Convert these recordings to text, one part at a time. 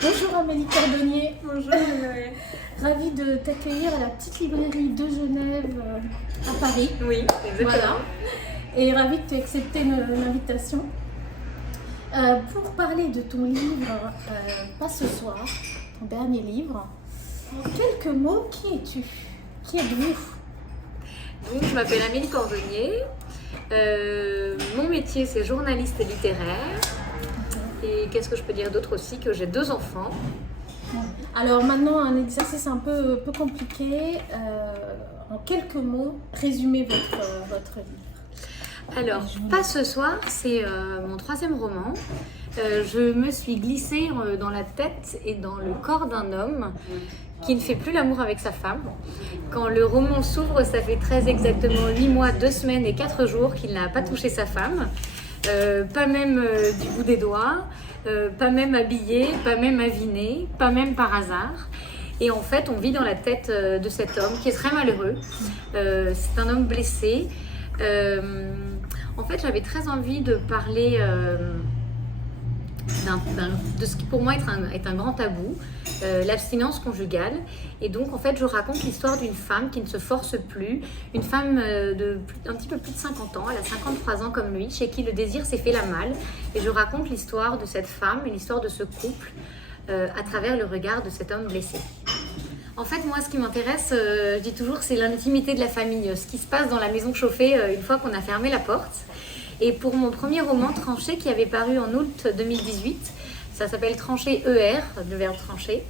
Bonjour Amélie Cordonnier. Bonjour Noël. Ravie de t'accueillir à la petite librairie de Genève à Paris. Oui, exactement. Voilà. Et ravie que tu aies accepté l'invitation pour parler de ton livre Pas ce soir, ton dernier livre. En quelques mots, qui es-tu? Qui êtes-vous? Donc, je m'appelle Amélie Cordonnier. Mon métier, c'est journaliste littéraire. Et qu'est-ce que je peux dire d'autre aussi? Que j'ai 2 enfants. Alors maintenant, un exercice un peu compliqué. En quelques mots, résumez votre livre. Alors, Pas ce soir, c'est mon 3e roman. Je me suis glissée dans la tête et dans le corps d'un homme qui ne fait plus l'amour avec sa femme. Quand le roman s'ouvre, ça fait très exactement 8 mois, 2 semaines et 4 jours qu'il n'a pas touché sa femme. Pas même du bout des doigts, pas même habillé, pas même aviné, pas même par hasard. Et en fait, on vit dans la tête de cet homme qui est très malheureux. C'est un homme blessé. En fait, j'avais très envie de parler de ce qui pour moi est un grand tabou, l'abstinence conjugale. Et donc en fait je raconte l'histoire d'une femme qui ne se force plus, une femme un petit peu plus de 50 ans, elle a 53 ans comme lui, chez qui le désir s'est fait la malle. Et je raconte l'histoire de cette femme et l'histoire de ce couple à travers le regard de cet homme blessé. En fait, moi, ce qui m'intéresse, je dis toujours, c'est l'intimité de la famille, ce qui se passe dans la maison chauffée une fois qu'on a fermé la porte. Et pour mon premier roman, Tranché, qui avait paru en août 2018, ça s'appelle Tranché ER, le verbe trancher,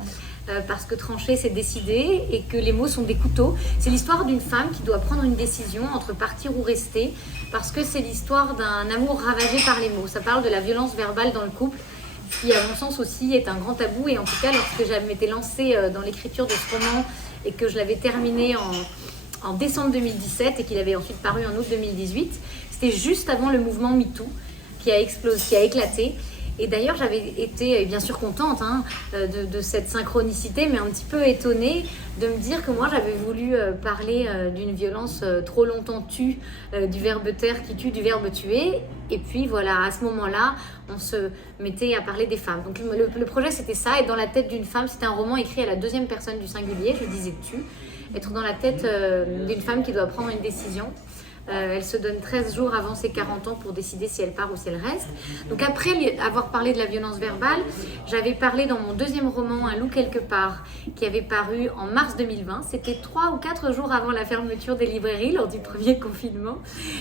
parce que trancher, c'est décider et que les mots sont des couteaux. C'est l'histoire d'une femme qui doit prendre une décision entre partir ou rester, parce que c'est l'histoire d'un amour ravagé par les mots. Ça parle de la violence verbale dans le couple, qui, à mon sens aussi, est un grand tabou. Et en tout cas, lorsque je m'étais lancée dans l'écriture de ce roman et que je l'avais terminé en décembre 2017 et qu'il avait ensuite paru en août 2018, c'était juste avant le mouvement MeToo qui a explosé, qui a éclaté. Et d'ailleurs, j'avais été bien sûr contente de cette synchronicité, mais un petit peu étonnée de me dire que moi, j'avais voulu parler d'une violence trop longtemps tue, du verbe taire qui tue, du verbe tuer. Et puis voilà, à ce moment-là, on se mettait à parler des femmes. Donc le projet, c'était ça, être dans la tête d'une femme. C'était un roman écrit à la 2e personne du singulier, je disais tu, être dans la tête d'une femme qui doit prendre une décision. Elle se donne 13 jours avant ses 40 ans pour décider si elle part ou si elle reste. Donc après avoir parlé de la violence verbale, j'avais parlé dans mon 2e roman, Un loup quelque part, qui avait paru en mars 2020. C'était 3 ou 4 jours avant la fermeture des librairies, lors du premier confinement.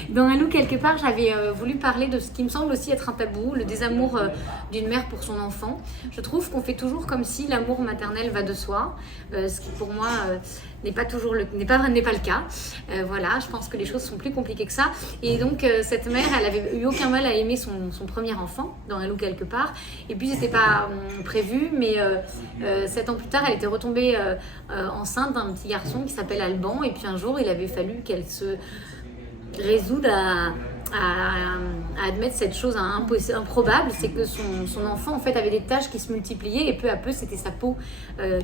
Dans Un loup quelque part, j'avais voulu parler de ce qui me semble aussi être un tabou, le désamour d'une mère pour son enfant. Je trouve qu'on fait toujours comme si l'amour maternel va de soi, ce qui pour moi n'est pas le cas. Voilà, je pense que les choses sont plus compliquées que ça. Et donc cette mère, elle avait eu aucun mal à aimer son premier enfant dans Un loup quelque part. Et puis c'était pas prévu, mais 7 ans plus tard, elle était retombée enceinte d'un petit garçon qui s'appelle Alban. Et puis un jour, il avait fallu qu'elle se résoudre à admettre cette chose improbable, c'est que son enfant en fait avait des taches qui se multipliaient et peu à peu c'était sa peau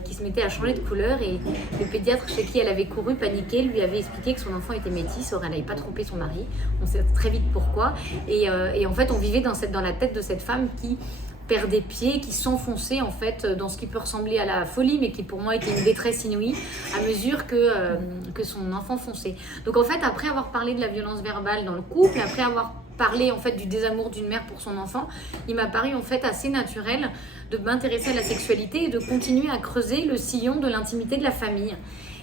qui se mettait à changer de couleur. Et le pédiatre chez qui elle avait couru, paniqué, lui avait expliqué que son enfant était métis, or elle n'avait pas trompé son mari. On sait très vite pourquoi. Et en fait on vivait dans la tête de cette femme qui perd des pieds, qui s'enfonçait en fait dans ce qui peut ressembler à la folie, mais qui pour moi était une détresse inouïe à mesure que son enfant fonçait. Donc en fait, après avoir parlé de la violence verbale dans le couple, après avoir parlé en fait du désamour d'une mère pour son enfant, il m'a paru en fait assez naturel de m'intéresser à la sexualité et de continuer à creuser le sillon de l'intimité de la famille.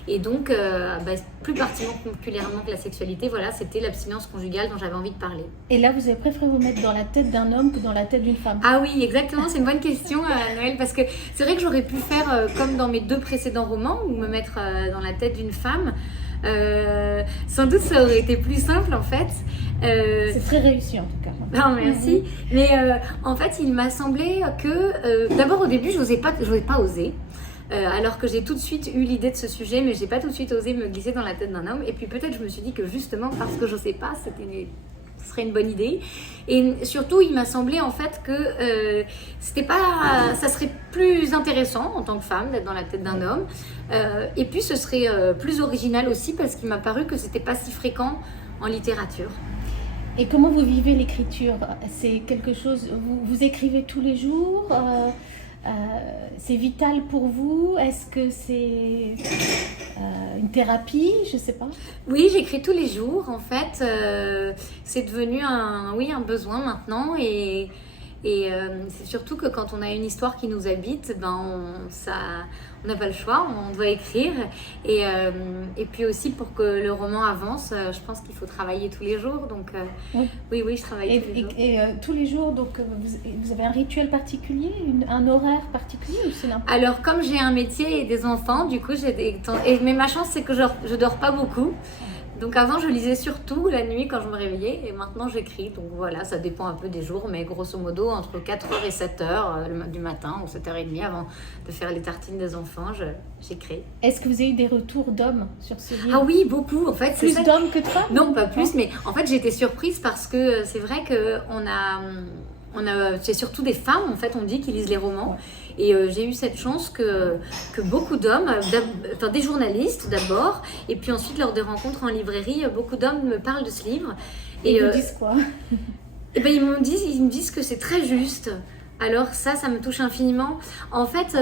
Et donc, plus particulièrement que la sexualité, voilà, c'était l'abstinence conjugale dont j'avais envie de parler. Et là, vous avez préféré vous mettre dans la tête d'un homme que dans la tête d'une femme? Ah oui, exactement, c'est une bonne question, Noël, parce que c'est vrai que j'aurais pu faire comme dans mes 2 précédents romans, ou me mettre dans la tête d'une femme. Sans doute, ça aurait été plus simple, en fait. C'est très réussi, en tout cas. Non, merci. Mais en fait, il m'a semblé que... d'abord, au début, je n'osais pas oser. Alors que j'ai tout de suite eu l'idée de ce sujet, mais j'ai pas tout de suite osé me glisser dans la tête d'un homme. Et puis peut-être je me suis dit que justement parce que je sais pas, ce serait une bonne idée. Et surtout, il m'a semblé en fait que ça serait plus intéressant en tant que femme d'être dans la tête d'un homme. Et puis ce serait plus original aussi parce qu'il m'a paru que c'était pas si fréquent en littérature. Et comment vous vivez l'écriture? C'est quelque chose, vous écrivez tous les jours? C'est vital pour vous? Est-ce que c'est une thérapie? Je sais pas. Oui, j'écris tous les jours. En fait, c'est devenu un besoin maintenant. Et c'est surtout que quand on a une histoire qui nous habite, on n'a pas le choix, on doit écrire. Et puis aussi pour que le roman avance, je pense qu'il faut travailler tous les jours. Donc oui, je travaille tous les jours. Et tous les jours, donc vous avez un rituel particulier, un horaire particulier ou c'est n'importe quoi? Alors comme j'ai un métier et des enfants, du coup j'ai des temps. Mais ma chance c'est que je dors pas beaucoup. Donc avant, je lisais surtout la nuit quand je me réveillais et maintenant j'écris. Donc voilà, ça dépend un peu des jours, mais grosso modo, entre 4h et 7h du matin ou 7h30 avant de faire les tartines des enfants, j'écris. Est-ce que vous avez eu des retours d'hommes sur ce livre? Ah oui, beaucoup en fait. Plus d'hommes que de femmes? Non, pas plus, mais en fait j'ai été surprise parce que c'est vrai c'est surtout des femmes en fait, on dit, qui lisent les romans. Et j'ai eu cette chance que beaucoup d'hommes, des journalistes d'abord, et puis ensuite lors des rencontres en librairie, beaucoup d'hommes me parlent de ce livre. Et ils vous disent quoi? Et ben ils me disent que c'est très juste. Alors ça me touche infiniment. En fait,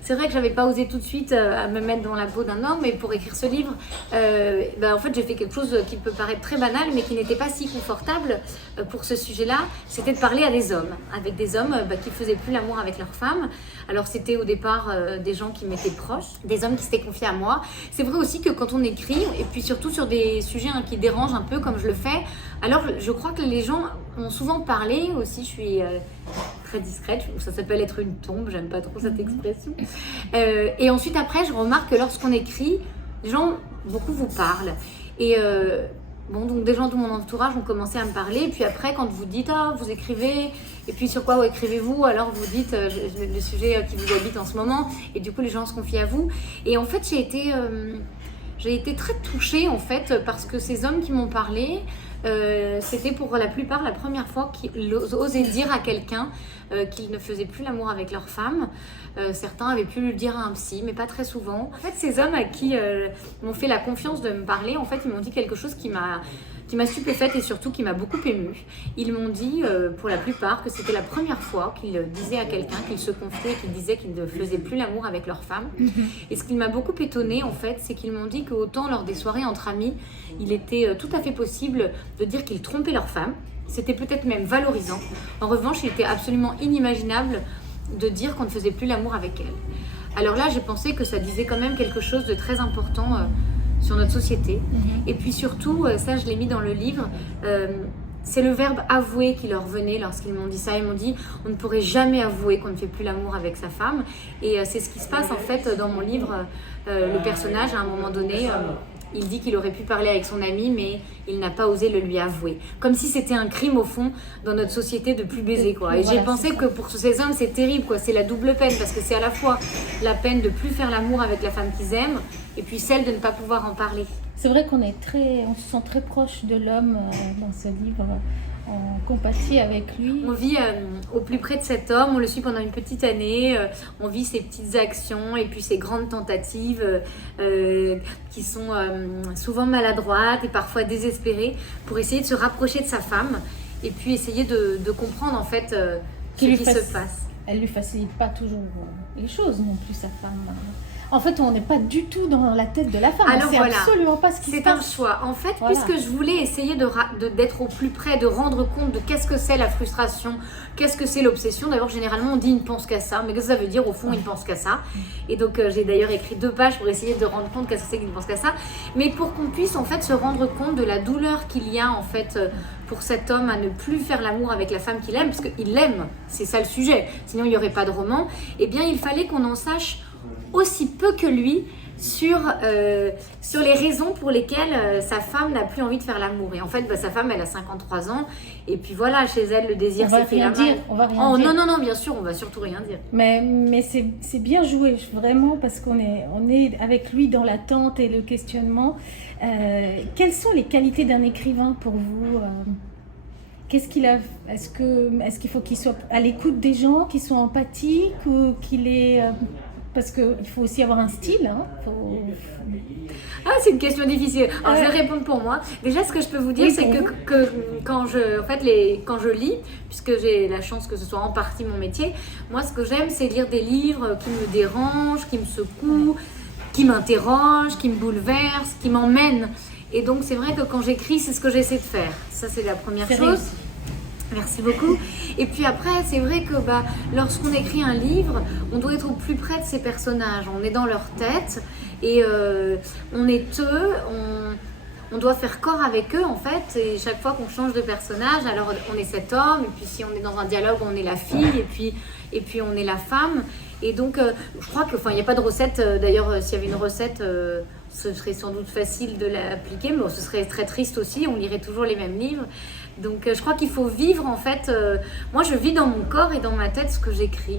c'est vrai que j'avais pas osé tout de suite à me mettre dans la peau d'un homme, mais pour écrire ce livre, en fait j'ai fait quelque chose qui peut paraître très banal, mais qui n'était pas si confortable pour ce sujet-là. C'était de parler à des hommes, avec des hommes qui faisaient plus l'amour avec leurs femmes. Alors c'était au départ des gens qui m'étaient proches, des hommes qui s'étaient confiés à moi. C'est vrai aussi que quand on écrit, et puis surtout sur des sujets qui dérangent un peu comme je le fais, alors je crois que les gens ont souvent parlé aussi. Je suis très discrète, ça s'appelle être une tombe, j'aime pas trop cette expression. Et ensuite après, je remarque que lorsqu'on écrit, les gens, beaucoup vous parlent. Et donc des gens de mon entourage ont commencé à me parler. Et puis après, quand vous dites vous écrivez, et puis sur quoi écrivez-vous, alors vous dites le sujet qui vous habite en ce moment, et du coup les gens se confient à vous. Et en fait, j'ai été très touchée en fait parce que ces hommes qui m'ont parlé, c'était pour la plupart la première fois qu'ils osaient dire à quelqu'un qu'ils ne faisaient plus l'amour avec leur femme. Certains avaient pu le dire à un psy, mais pas très souvent. En fait, ces hommes à qui m'ont fait la confiance de me parler, en fait, ils m'ont dit quelque chose qui m'a stupéfaite et surtout qui m'a beaucoup émue. Ils m'ont dit, pour la plupart, que c'était la première fois qu'ils disaient à quelqu'un, qu'ils se confiaient, qu'ils disaient qu'ils ne faisaient plus l'amour avec leur femme. Et ce qui m'a beaucoup étonnée, en fait, c'est qu'ils m'ont dit qu'autant lors des soirées entre amis, il était tout à fait possible de dire qu'ils trompaient leur femme. C'était peut-être même valorisant. En revanche, il était absolument inimaginable de dire qu'on ne faisait plus l'amour avec elle. Alors là, j'ai pensé que ça disait quand même quelque chose de très important sur notre société. Et puis surtout, ça je l'ai mis dans le livre, c'est le verbe avouer qui leur venait lorsqu'ils m'ont dit ça. Ils m'ont dit on ne pourrait jamais avouer qu'on ne fait plus l'amour avec sa femme. Et c'est ce qui se passe en fait dans mon livre. Le personnage à un moment donné, il dit qu'il aurait pu parler avec son ami, mais il n'a pas osé le lui avouer. Comme si c'était un crime au fond dans notre société de plus baiser quoi. Et j'ai pensé que pour ces hommes c'est terrible quoi, c'est la double peine parce que c'est à la fois la peine de plus faire l'amour avec la femme qu'ils aiment et puis celle de ne pas pouvoir en parler. C'est vrai on se sent très proche de l'homme dans ce livre. On compatit avec lui. On vit au plus près de cet homme, on le suit pendant une petite année, on vit ses petites actions et puis ses grandes tentatives qui sont souvent maladroites et parfois désespérées pour essayer de se rapprocher de sa femme et puis essayer de comprendre en fait ce qui se passe. Elle lui facilite pas toujours les choses non plus, sa femme. En fait, on n'est pas du tout dans la tête de la femme. Alors, on sait absolument pas ce qui se passe. C'est un choix. En fait, puisque je voulais essayer d'être au plus près, de rendre compte de qu'est-ce que c'est la frustration, qu'est-ce que c'est l'obsession. D'ailleurs, généralement, on dit « il ne pense qu'à ça ». Mais qu'est-ce que ça veut dire au fond, il ne pense qu'à ça. Et donc, j'ai d'ailleurs écrit 2 pages pour essayer de rendre compte qu'est-ce que c'est qu'il ne pense qu'à ça. Mais pour qu'on puisse en fait se rendre compte de la douleur qu'il y a en fait pour cet homme à ne plus faire l'amour avec la femme qu'il aime, parce qu'il l'aime, c'est ça le sujet. Sinon, il n'y aurait pas de roman. Eh bien, il fallait qu'on en sache aussi peu que lui sur les raisons pour lesquelles sa femme n'a plus envie de faire l'amour. Et en fait, sa femme, elle a 53 ans. Et puis voilà, chez elle, le désir s'est fait la main. On va rien dire. Non, bien sûr, on va surtout rien dire. Mais c'est bien joué, vraiment, parce qu'on est avec lui dans l'attente et le questionnement. Quelles sont les qualités d'un écrivain pour vous Qu'est-ce qu'il a? Est-ce qu'il faut qu'il soit à l'écoute des gens, qu'il soit empathique ou qu'il ait Parce qu'il faut aussi avoir un style. Hein. Ah, c'est une question difficile. Alors, je vais répondre pour moi. Déjà, ce que je peux vous dire, c'est que quand je lis, puisque j'ai la chance que ce soit en partie mon métier, moi, ce que j'aime, c'est lire des livres qui me dérangent, qui me secouent, qui m'interrogent, qui me bouleversent, qui m'emmènent. Et donc, c'est vrai que quand j'écris, c'est ce que j'essaie de faire. Ça, c'est la première chose. Réussi. Merci beaucoup. Et puis après, c'est vrai que lorsqu'on écrit un livre, on doit être au plus près de ces personnages. On est dans leur tête et on est eux, on doit faire corps avec eux en fait. Et chaque fois qu'on change de personnage, alors on est cet homme, et puis si on est dans un dialogue, on est la fille, et puis on est la femme. Et donc, je crois que, il n'y a pas de recette. D'ailleurs, s'il y avait une recette, ce serait sans doute facile de l'appliquer, mais ce serait très triste aussi. On lirait toujours les mêmes livres. Donc, je crois qu'il faut vivre, en fait. Moi, je vis dans mon corps et dans ma tête ce que j'écris.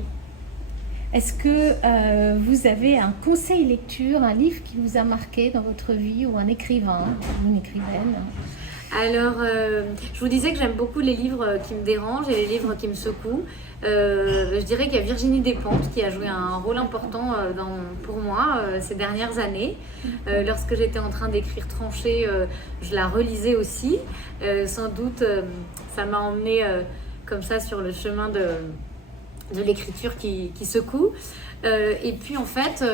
Est-ce que vous avez un conseil lecture, un livre qui vous a marqué dans votre vie, ou un écrivain, ou une écrivaine? Alors, je vous disais que j'aime beaucoup les livres qui me dérangent et les livres qui me secouent. Je dirais qu'il y a Virginie Despentes qui a joué un rôle important pour moi ces dernières années. Lorsque j'étais en train d'écrire Tranchée, je la relisais aussi. Sans doute, ça m'a emmenée comme ça sur le chemin de l'écriture qui secoue. Et puis en fait,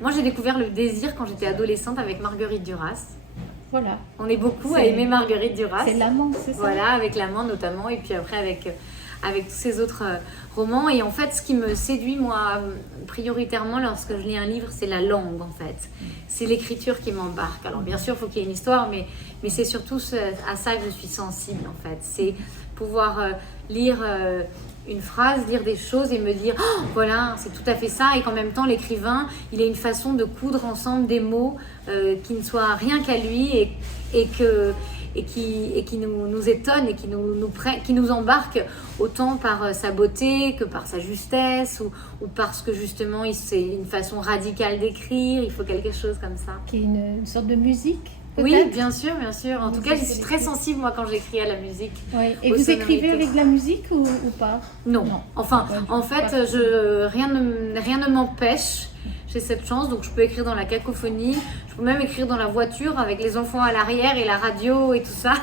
moi j'ai découvert le désir quand j'étais adolescente avec Marguerite Duras. Voilà. On est beaucoup à aimer Marguerite Duras. C'est l'amant, c'est ça? Voilà, avec l'amant notamment, et puis après avec tous ces autres romans. Et en fait, ce qui me séduit, moi, prioritairement lorsque je lis un livre, c'est la langue, en fait. C'est l'écriture qui m'embarque. Alors, bien sûr, il faut qu'il y ait une histoire, mais c'est surtout à ça que je suis sensible, en fait. C'est pouvoir lire une phrase, lire des choses et me dire oh, voilà, c'est tout à fait ça, et qu'en même temps l'écrivain il a une façon de coudre ensemble des mots qui ne soient rien qu'à lui et qui nous étonne et qui nous embarque autant par sa beauté que par sa justesse ou parce que justement c'est une façon radicale d'écrire, il faut quelque chose comme ça. Qui est une sorte de musique? Oui, bien sûr, bien sûr. En tout cas, je suis très sensible, moi, quand j'écris à la musique. Ouais. Et vous écrivez avec de la musique ou pas? Non. Enfin, en fait, rien ne m'empêche. J'ai cette chance, donc je peux écrire dans la cacophonie. Je peux même écrire dans la voiture avec les enfants à l'arrière et la radio et tout ça.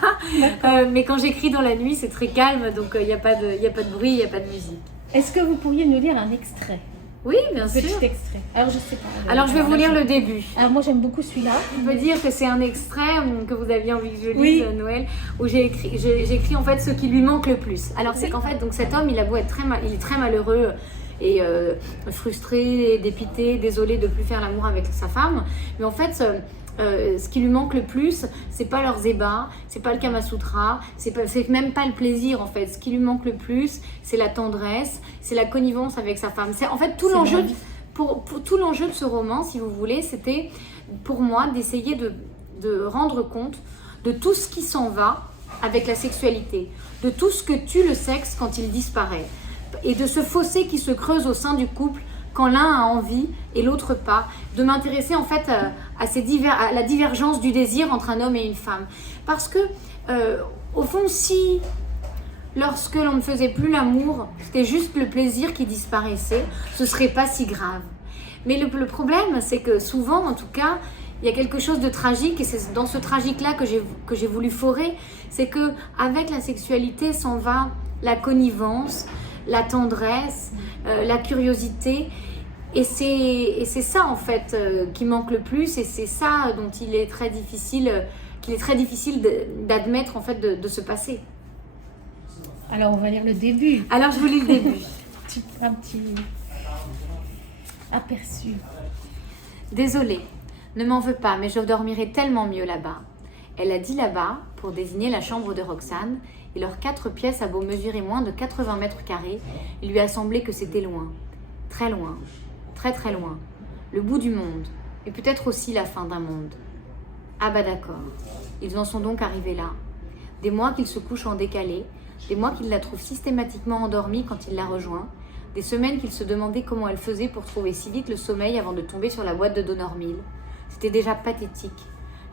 Mais quand j'écris dans la nuit, c'est très calme, donc il n'y a pas de bruit, il n'y a pas de musique. Est-ce que vous pourriez nous lire un extrait? Oui, bien sûr. Petit extrait. Alors, je sais pas. Alors, je vais vous lire le début. Alors, moi, j'aime beaucoup celui-là. Je peux dire que c'est un extrait que vous aviez envie que je lise, Noël, où j'écris en fait ce qui lui manque le plus. Alors, c'est qu'en fait, donc cet homme, il a beau être il est très malheureux et frustré, dépité, désolé de ne plus faire l'amour avec sa femme. Mais en fait, ce qui lui manque le plus, c'est pas leurs ébats, c'est pas le Kama Sutra, c'est même pas le plaisir en fait. Ce qui lui manque le plus, c'est la tendresse, c'est la connivence avec sa femme. C'est en fait tout l'enjeu pour tout l'enjeu de ce roman, si vous voulez, c'était pour moi d'essayer de rendre compte de tout ce qui s'en va avec la sexualité, de tout ce que tue le sexe quand il disparaît, et de ce fossé qui se creuse au sein du couple quand l'un a envie et l'autre pas, de m'intéresser en fait à la divergence du désir entre un homme et une femme. Parce que, au fond, si lorsque l'on ne faisait plus l'amour, c'était juste le plaisir qui disparaissait, ce serait pas si grave. Mais le problème, c'est que souvent, en tout cas, il y a quelque chose de tragique, et c'est dans ce tragique-là que j'ai voulu forer, c'est que avec la sexualité s'en va la connivence, la tendresse, la curiosité, et c'est ça en fait qui manque le plus, et c'est ça dont il est très difficile d'admettre en fait de se passer. Alors on va lire le début. Alors je vous lis le début. Un petit aperçu. Désolée, ne m'en veux pas, mais je dormirai tellement mieux là-bas. Elle a dit là-bas pour désigner la chambre de Roxane, et leurs 4 pièces a beau mesurer moins de 80 mètres carrés, il lui a semblé que c'était loin, très loin, très très loin, le bout du monde, et peut-être aussi la fin d'un monde. Ah bah d'accord, ils en sont donc arrivés là. Des mois qu'ils se couchent en décalé, des mois qu'ils la trouvent systématiquement endormie quand il la rejoint, des semaines qu'il se demandait comment elle faisait pour trouver si vite le sommeil avant de tomber sur la boîte de Donormil. C'était déjà pathétique,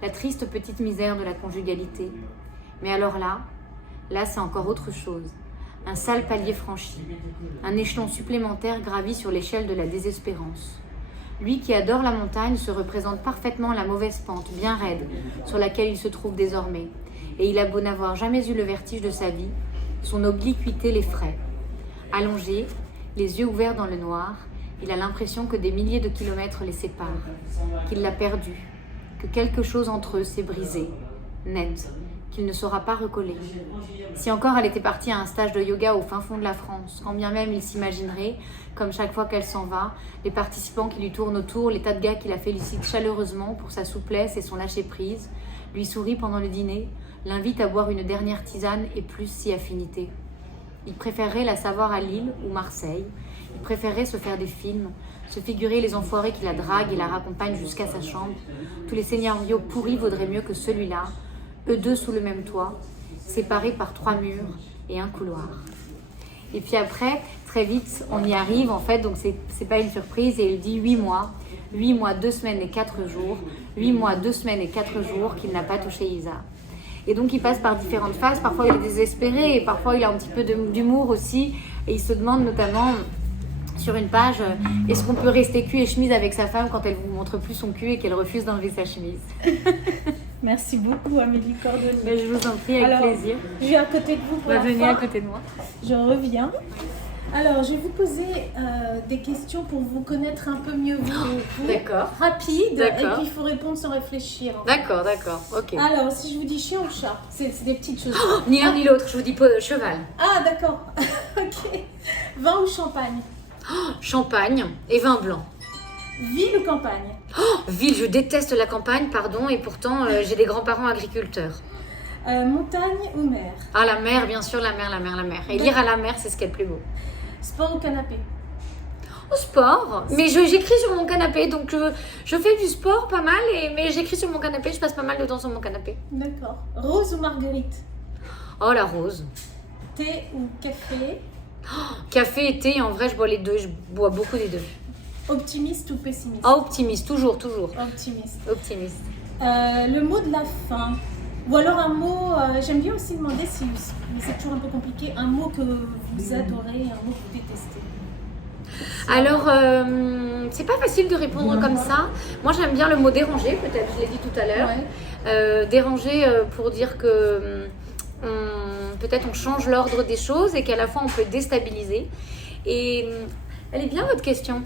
la triste petite misère de la conjugalité. Mais alors là c'est encore autre chose. Un sale palier franchi. Un échelon supplémentaire gravi sur l'échelle de la désespérance. Lui qui adore la montagne se représente parfaitement la mauvaise pente, bien raide, sur laquelle il se trouve désormais. Et il a beau n'avoir jamais eu le vertige de sa vie, son obliquité l'effraie. Allongé, les yeux ouverts dans le noir, il a l'impression que des milliers de kilomètres les séparent, qu'il l'a perdu, que quelque chose entre eux s'est brisé, net, qu'il ne saura pas recoller. Si encore elle était partie à un stage de yoga au fin fond de la France, quand bien même il s'imaginerait, comme chaque fois qu'elle s'en va, les participants qui lui tournent autour, les tas de gars qui la félicitent chaleureusement pour sa souplesse et son lâcher-prise, lui sourient pendant le dîner, l'invitent à boire une dernière tisane et plus si affinité. Il préférerait la savoir à Lille ou Marseille. Il préférerait se faire des films, se figurer les enfoirés qui la draguent et la raccompagnent jusqu'à sa chambre. Tous les scénarios pourris vaudraient mieux que celui-là, eux deux sous le même toit, séparés par 3 murs et un couloir. Et puis après, très vite, on y arrive en fait, donc c'est pas une surprise, et il dit 8 mois, 8 mois, 2 semaines et 4 jours, 8 mois, 2 semaines et 4 jours qu'il n'a pas touché Isa. Et donc il passe par différentes phases, parfois il est désespéré, et parfois il a un petit peu d'humour aussi, et il se demande notamment sur une page, est-ce qu'on peut rester cul et chemise avec sa femme quand elle ne vous montre plus son cul et qu'elle refuse d'enlever sa chemise? Merci beaucoup Amélie Cordonnier. Ben, je vous en prie, avec plaisir. Je viens à côté de vous pour la venez fin. à côté de moi. Je reviens. Alors, je vais vous poser des questions pour vous connaître un peu mieux. D'accord. Rapide. D'accord. Et puis il faut répondre sans réfléchir. D'accord, d'accord. Ok. Alors, si je vous dis chien ou chat, c'est des petites choses. Ni l'un ni l'autre, je vous dis cheval. Ah, d'accord. Ok. Vin ou champagne? Champagne et vin blanc. Ville ou campagne? Ville, je déteste la campagne, pardon, et pourtant j'ai des grands-parents agriculteurs. Montagne ou mer? Ah, la mer, bien sûr, la mer. Et lire à la mer, c'est ce qui est le plus beau. Sport ou canapé? Au sport, mais j'écris sur mon canapé, donc je fais du sport pas mal, mais j'écris sur mon canapé, je passe pas mal de temps sur mon canapé. D'accord. Rose ou marguerite? Oh, la rose. Thé ou café? Café et thé, en vrai, je bois les deux, je bois beaucoup des deux. Optimiste ou pessimiste? Ah, optimiste, toujours. Optimiste. Optimiste. Le mot de la fin. Ou alors un mot, j'aime bien aussi demander si c'est toujours un peu compliqué, un mot que vous adorez, un mot que vous détestez. Alors, c'est pas facile de répondre comme ça. Moi, j'aime bien le mot déranger, peut-être, je l'ai dit tout à l'heure. Ouais. Déranger pour dire que peut-être on change l'ordre des choses et qu'à la fois on peut déstabiliser. Et elle est bien votre question.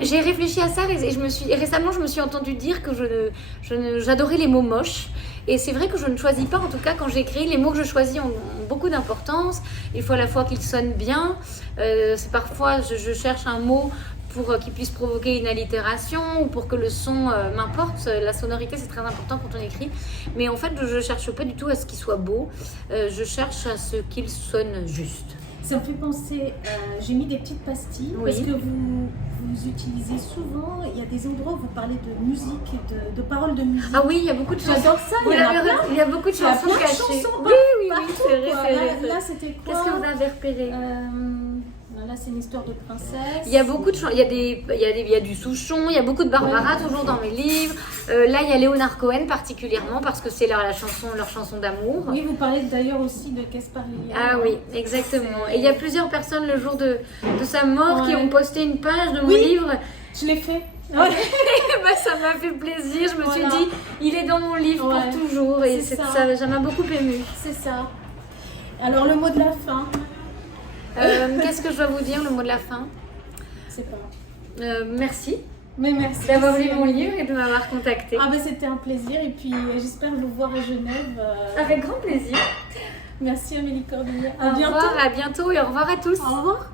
J'ai réfléchi à ça et récemment je me suis entendue dire que j'adorais les mots moches. Et c'est vrai que je ne choisis pas, en tout cas quand j'écris, les mots que je choisis ont beaucoup d'importance. Il faut à la fois qu'ils sonnent bien. C'est parfois je cherche un mot pour qu'il puisse provoquer une allitération ou pour que le son m'importe. La sonorité, c'est très important quand on écrit. Mais en fait, je ne cherche pas du tout à ce qu'il soit beau. Je cherche à ce qu'il sonne juste. Ça me fait penser, j'ai mis des petites pastilles parce que vous utilisez souvent, il y a des endroits où vous parlez de musique, de paroles de musique. Ah oui, il y a beaucoup de chansons. J'adore ça, il y a beaucoup de chansons cachées. Oui, c'est vrai. Là, c'était quoi? Qu'est-ce que vous avez repéré? Là, c'est une histoire de princesse. Il y a beaucoup de chansons, il y a du Souchon, il y a beaucoup de Barbara, toujours dans mes livres. Là, il y a Léonard Cohen particulièrement parce que c'est leur chanson d'amour. Oui, vous parlez d'ailleurs aussi de Gaspard Lilian. Ah oui, exactement. Et il y a plusieurs personnes le jour de sa mort qui ont posté une page de mon livre. Je l'ai fait. Bah, ça m'a fait plaisir. Je me suis dit, il est dans mon livre pour toujours. Et ça m'a beaucoup émue. C'est ça. Alors, le mot de la fin. Qu'est-ce que je dois vous dire, le mot de la fin? Je sais pas. Merci. Mais merci d'avoir lu mon livre et de m'avoir contacté. Ah ben c'était un plaisir et puis j'espère vous voir à Genève. Avec grand plaisir. Merci Amélie Cordonnier. À bientôt et au revoir à tous. Au revoir.